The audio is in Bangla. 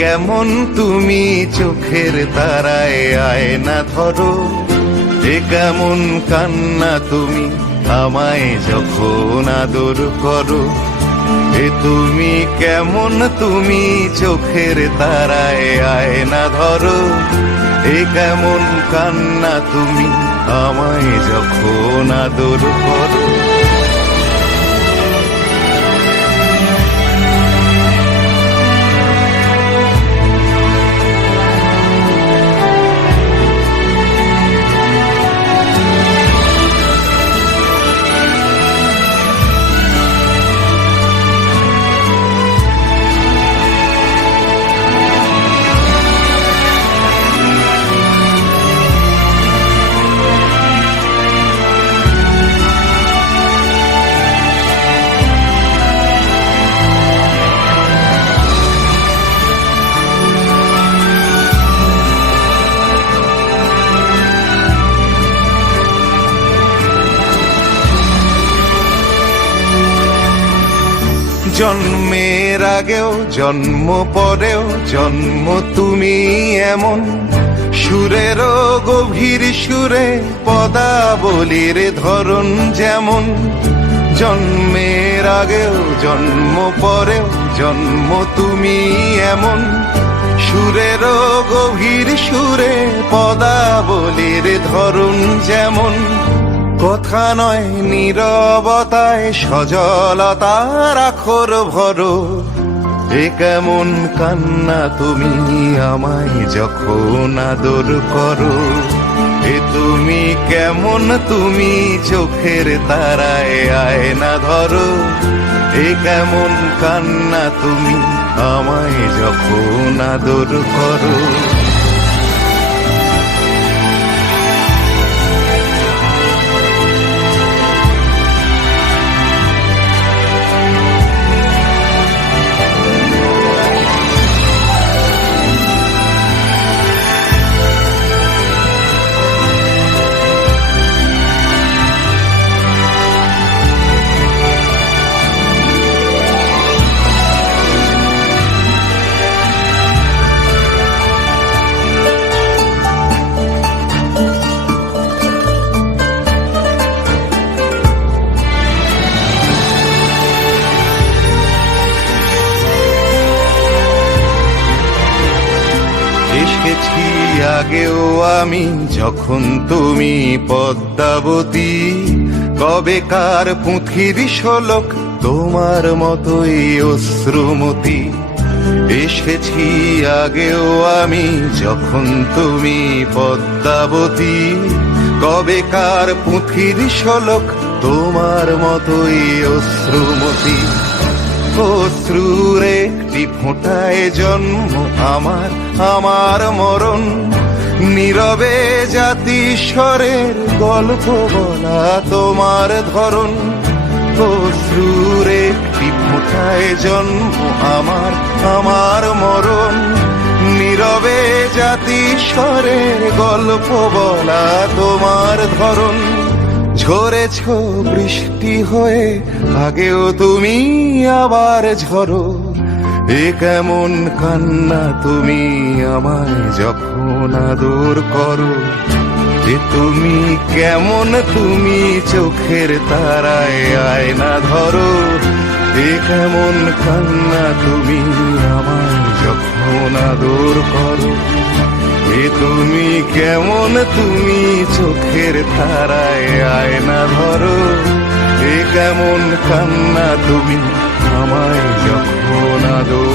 কেমন তুমি চোখের তারায় আয়না ধরো, এ কেমন কান্না তুমি আমায় যখন আদর করো। এ তুমি কেমন তুমি চোখের তারায় আয়না ধরো, এ কেমন কান্না তুমি আমায় যখন আদর করো। জন্মের আগেও জন্ম পরেও জন্ম তুমি এমন, সুরেরও গভীর সুরে পদাবলীর ধরন যেমন। জন্মের আগেও জন্ম পরেও জন্ম তুমি এমন, সুরেরও গভীর সুরে পদাবলীর ধরন যেমন। কথা নয় নীরবতায় সজলতার আখর ভরো, এ কেমন কান্না তুমি আমায় যখন আদর করো। এ তুমি কেমন তুমি চোখের তারায় আয়না ধরো, এ কেমন কান্না তুমি আমায় যখন আদর করো। এসেছি আগেও আমি যখন তুমি পদ্মাবতী, কবেকার পুঁথির শোলক তোমার মতোই অশ্রুমতি। এসেছি আগেও আমি যখন তুমি পদ্মাবতী, কবেকার পুঁথির শোলক তোমার মতোই অশ্রুমতি। অশ্রুর একটি ফোঁটায় জন্ম আমার, আমার মরণ। নীরবে জাতিস্বরের গল্প বলা তোমার ধরন। অশ্রুর একটি ফোঁটায় জন্ম আমার, আমার মরণ। নীরবে জাতিস্বরের গল্প বলা তোমার ধরন। ঝরেছ বৃষ্টি হয়ে আগেও তুমি আবার ঝরো, এ কেমন কান্না তুমি আমায় যখন আদর করো। এ তুমি কেমন তুমি চোখের তারায় আয়না ধরো, এ কেমন কান্না তুমি আমায় যখন আদর করো। এ তুমি কেমন তুমি চোখের তারায় আয়না ধরো, এ কেমন কান্না তুমি আমায় যখন আদর